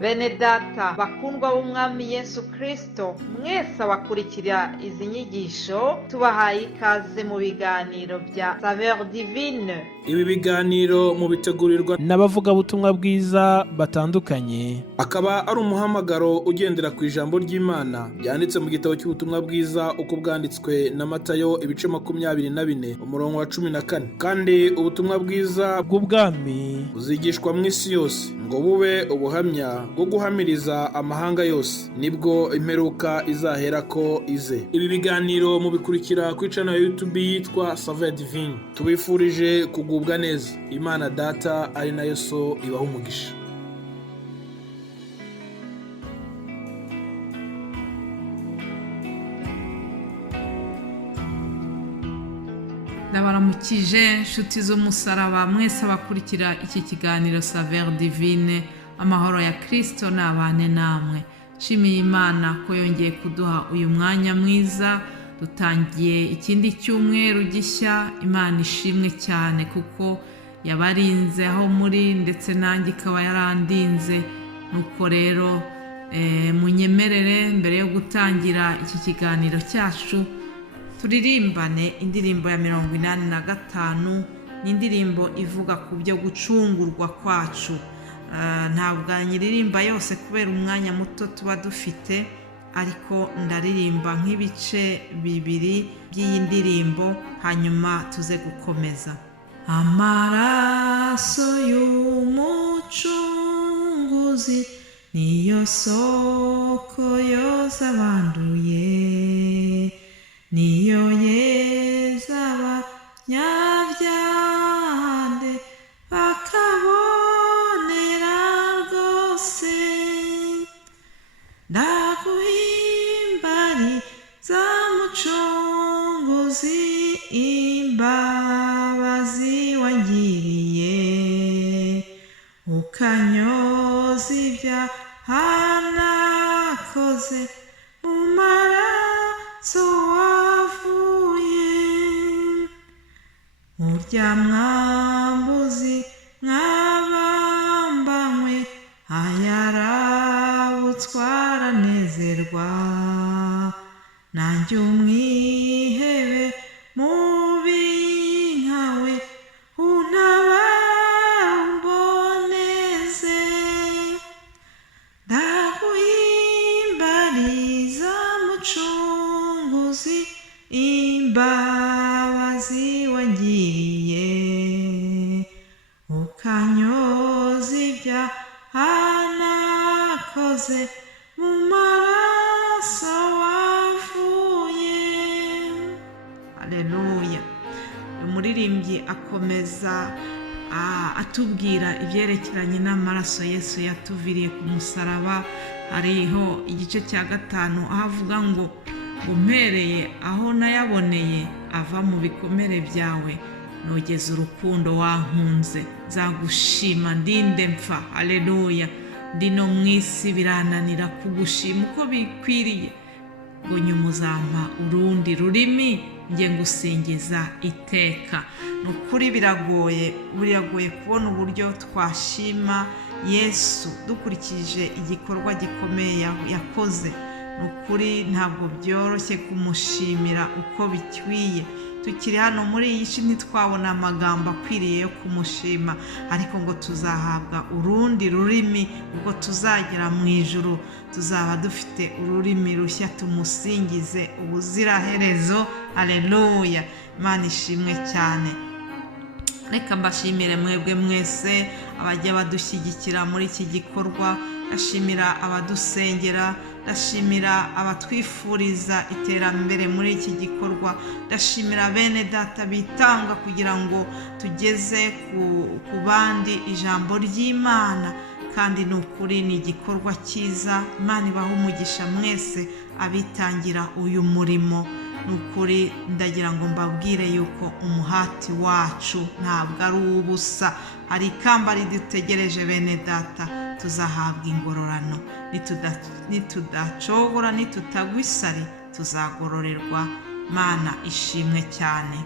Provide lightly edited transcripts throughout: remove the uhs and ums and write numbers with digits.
Bene data bakundwa b'umwami Yesu Kristo, mwese abakurikira izi nyigisho tubahaye ikaze mu biganiro bya Saveur Divine. Ibi biganiro mu bitegurirwa n'abavugabutumwa bwiza batandukanye, akaba ari umuhamagaro ugendera ku ijambo ry'Imana byanditse mu gitabo cy'ubutumwa bwiza uko bwanditswe na Matayo ibice 24 umurongo wa 14. Kandi ubutumwa bwiza bw'ubwami buzigishwa mu isi yose ngo bube ubuhamya bwo guhamiriza amahanga yose, nibwo imperuka izahera ko ize. Ibi biganiro mubikurikira ku channel ya YouTube yitwa Saveur Divine. Tubifurije kugubwa neza. Imana Data ari nayo So ibaha umugisha. Ndabaramukije nshuti z'umusaraba mwese abakurikira iki kiganiro Saveur Divine. Amahoro ya Kristo nabane namwe. Nshimiye Imana ko yongeye kuduha uyu mwanya mwiza, dutangiye ikindi cyumweru gishya. Imana ishimwe cyane kuko yabarinze aho muri, ndetse nanjye ikaba yarandinze. Nuko rero munyemerere mbere yo gutangira iki kiganiro cyacu turirimbane indirimbo ya 85. Ni indirimbo ivuga ku byo gucungurwa kwacu. Ntabwo nyiririmba yose kubera umwanya muto tuba dufite, ariko ndaririmba nk'ibice 2 by'iyi ndirimbo, hanyuma tuze gukomeza. Amaraso y'umucunguzi niyo soko yoza abanduye, niyo yeza abanyabyande bakabonera rwose. Ndaguhimbariza mucunguzi, imbabazi wangiriye, ukanyoza ibyaha nakoze mu maraso wavuye. Urya mwambuzi mwabambanywe, ayarabutswara nezerwa, nanjye umwihebe mubi nkawe untabamboneze. Ndaguhimbariza mucunguzi, imbabazi wangiriye, ukanyoza ibyaha nakoze mu maraso wavuye. Haleluya. Umuririmbyi akomeza atubwira ibyerekeranye n'amaraso Yesu yatuviriye ku musaraba. Hariho igice cya 5 aho avuga ngo mpereye aho nayaboneye ava mu bikomere byawe, nogeza urukundo wankunze, nzagushima ndinde mpfa. Haleluya. Ndino mu isi birananira kugushima uko bikwiriye, ngo nyuma uzampa urundi rurimi njye ngusingiza iteka. Nukuri biragoye kubona uburyo twashima Yesu dukurikije igikorwa gikomeye yakoze. Nukuri ntabwo byoroshye kumushimira uko bikwiye. Tukiri hano muri iyi si ntitwabona amagambo akwiriye yo kumushima, ariko ngo tuzahabwa urundi rurimi ubwo tuzagera mu ijuru. Tuzaba dufite ururimi rushya tumusingize ubuziraherezo. Haleluya. Imana ishimwe cyane. Reka mbashimire mwebwe mwese abajya badushyigikira muri iki gikorwa. Ndashimira abadusengera, ndashimira abatwifuriza iterambere muri iki gikorwa, ndashimira bene data bitanga kugira ngo tugeze ku bandi ijambo ry'Imana. Kandi ni ukuri ni igikorwa cyiza. Imana ibaha umugisha mwese abitangira uyu murimo. Ni ukuri ndagira ngo mbabwire yuko umuhati wacu ntabwo ari ubusa. Hari ikamba ridutegereje bene data, tuzahabwa ingororano. Nitudacogora, nitutagwa isari, tuzagororerwa. Mana ishimwe cyane.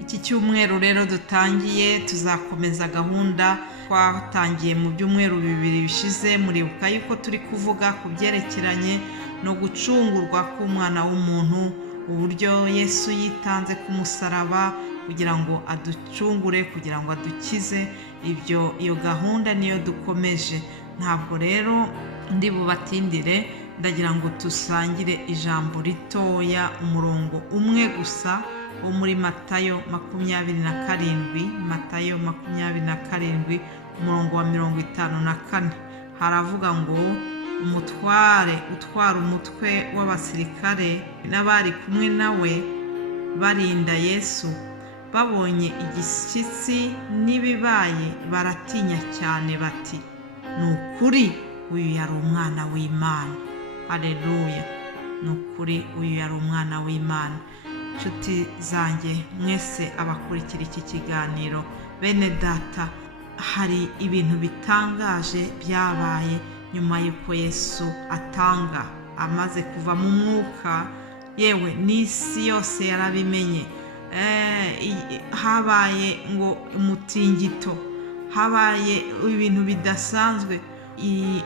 Iki cyumweru rero dutangiye tuzakomeza gahunda twatangiye mu byumweru 2 bishize. Muribuka yuko turi kuvuga ku byerekeranye no gucungurwa k'umwana w'umuntu, uburyo Yesu yitanze ku musaraba kugira ngo aducungure, kugira ngo adukize. Iyo gahunda niyo dukomeje. Ntabwo rero ndi bubatindire, ndagira ngo dusangire ijambo ritoya, umurongo umwe gusa wo muri Matayo 27, Matayo 27 umurongo wa 54. Haravuga ngo umutware utwara umutwe w'abasirikare n'abari kumwe nawe barinda Yesu babonye igishyitsi n'ibibaye baratinya cyane bati, ni ukuri uyu yari umwana w'Imana. Haleluya! Ni ukuri uyu yari umwana w'Imana. Nshuti zanjye mwese abakurikira iki kiganiro, bene data, hari ibintu bitangaje byabaye nyuma y'uko Yesu atanga, amaze kuva mu mwuka, yewe n'isi yose yarabimenye. Habaye ngo umutingito, habaye ibintu bidasanzwe,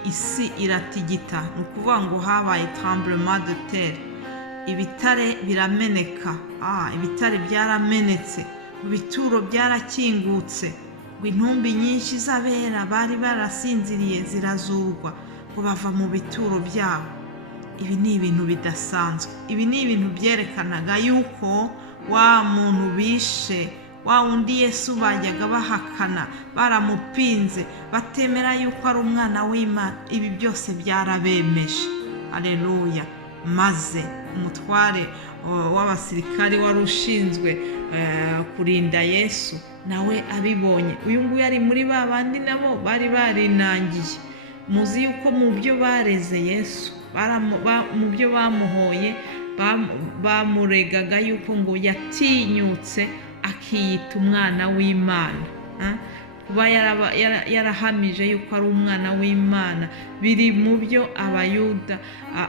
isi iratigita. Ni ukuvuga ngo habaye tremblement de terre, ibitare birameneka. Ibitare byaramenetse, ibituro byarakingutse, ngo intumbi nyinshi z'abera bari barasinziriye zirazurwa, ngo bava mu bituro byabo. Ibi ni ibintu bidasanzwe. Ibi ni ibintu byerekanaga yuko wa muntu bishe, wa wundi Yesu bajyaga bahakana, baramupinze, batemera yuko ari umwana w'Imana, ibi byose byarabemeje. Haleluya! Maze umutware w'abasirikari wari ushinzwe kurinda Yesu nawe abibonye, uyu nguyu ari muri ba bandi nabo bari barinangiye. Muzi yuko mu byo bareze Yesu, mu byo bamuhoye, bamuregaga yuko ngo yatinyutse akiyita umwana w'Imana. Kuba yarahamije yuko ari umwana w'Imana biri mu byo abayuda,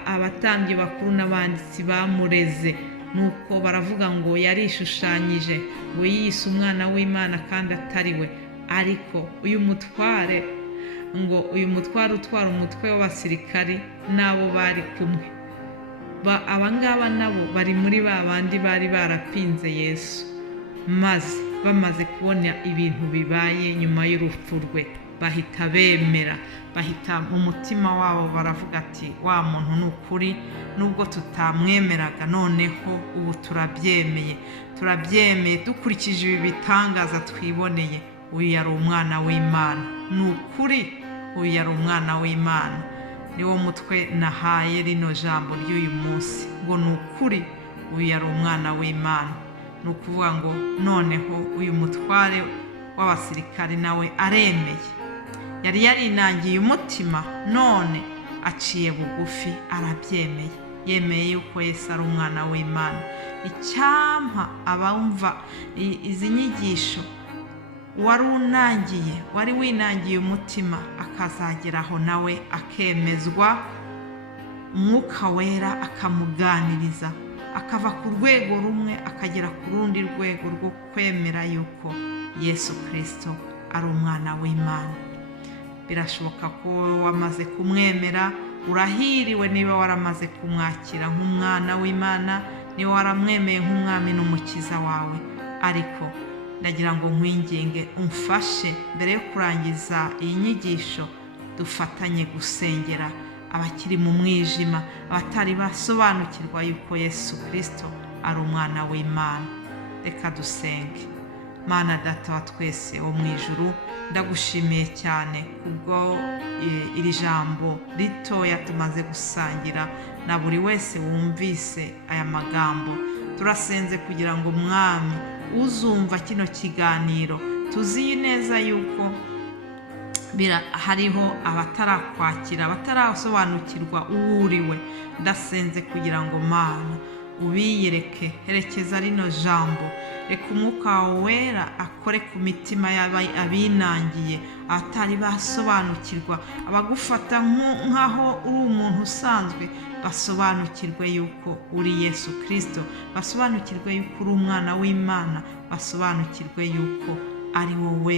abatambyi bakuru n'abanditsi bamureze. Nuko baravuga ngo yarishushanyije, ngo yiyise umwana w'Imana kandi atari we. Ariko uyu mutware utwara umutwe w'abasirikari n'abo bari kumwe, abangaba nabo bari muri ba bandi bari barapinze Yesu. Maze bamaze kubona ibintu bibaye nyuma y'urupfu rwe, bahita bemera, bahita mu mutima wabo baravuga ati, wa muntu ni ukuri, nubwo tutamwemeraga noneho ubu turabyemeye dukurikije ibi bitangaza twiboneye. Uyu yari umwana w'Imana. Ni ukuri uyu yari umwana w'Imana. Niwo mutwe nahaye rino jambo ry'uyu munsi, ngo ni ukuri uyu yari umwana w'Imana. Ni ukuvuga ngo noneho uyu mutware w'abasirikari nawe aremeye, yari yarinangiye umutima, none aciye bugufi arabyemeye, yemeye yuko Yesu ari umwana w'Imana. Icyampa abumva izi nyigisho, wari winangiye umutima, akazageraho nawe akemezwa, Umwuka Wera akamuganiriza, akava ku rwego rumwe akagera ku rundi rwego rwo kwemera yuko Yesu Kristo ari umwana w'Imana. Birashoboka ko wamaze kumwemera, urahiriwe niba waramaze kumwakira nk'umwana w'Imana, niba waramwemeye nk'umwami n'umukiza wawe. Ariko ndagira ngo nkwinginge umfashe, mbere yo kurangiza iyi nyigisho, dufatanye gusengera abakiri mu mwijima, abatari basobanukirwa yuko Yesu Kristo ari umwana w'Imana. Reka dusenge. Mana Data wa twese wo mu ijuru, ndagushimiye cyane kubwo iri jambo ritoya tumaze gusangira na buri wese wumvise aya magambo. Turasenze kugira ngo Mwami uzumva kino kiganiro, tuzi neza yuko hariho abatarakwakira, batarasobanukirwa uwo uriwe. Ndasenze kugira ngo Mana ubiyereke. Herekeza rino jambo, reka umwuka wawe wera akore ku mitima y'abinangiye, abatari basobanukirwa, abagufata nk'aho uri umuntu usanzwe, basobanukirwe yuko uri Yesu Kristo, basobanukirwe yuko uri umwana w'Imana, basobanukirwe yuko ari wowe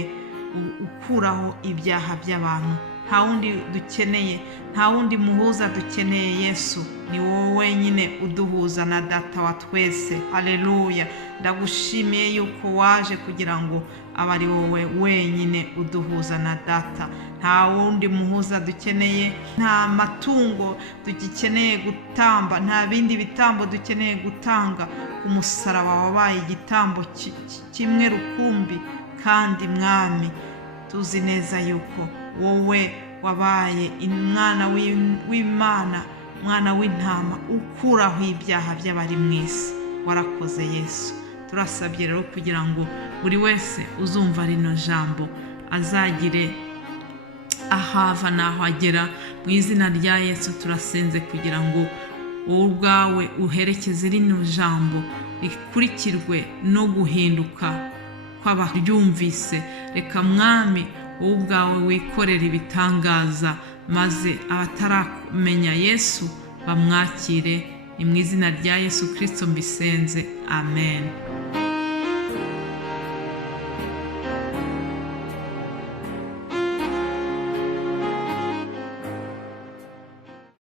ukuraho ibyaha by'abantu. Nta wundi dukeneye, nta wundi muhuza dukeneye. Yesu ni wowe wenyine uduhuza na data wa twese. Haleluya. Ndagushimiye yuko waje kugira ngo abe ari wowe wenyine uduhuza na data. Nta wundi muhuza dukeneye, nta matungo dukeneye gutamba, nta bindi bitambo dukeneye gutanga. Umusaraba wabaye igitambo kimwe rukumbi. Kandi mwami, tuzi neza yuko wowe wabaye umwana w'Imana, umwana w'intama ukuraho ibyaha by'abari mu isi. Warakoze Yesu. Turasabye rero kugira ngo buri wese uzumva rino jambo azagire ahava n'aho agera. Mu izina rya Yesu turasenze kugira ngo wowe ubwawe uherekeze rino jambo rikurikirwe no guhinduka kw'abaryumvise. Reka mwami wowe ubwawe wikorera ibitangaza, maze abataramenya Yesu bamwakire. Ni mu izina rya Yesu Kristo mbisenze. Amen.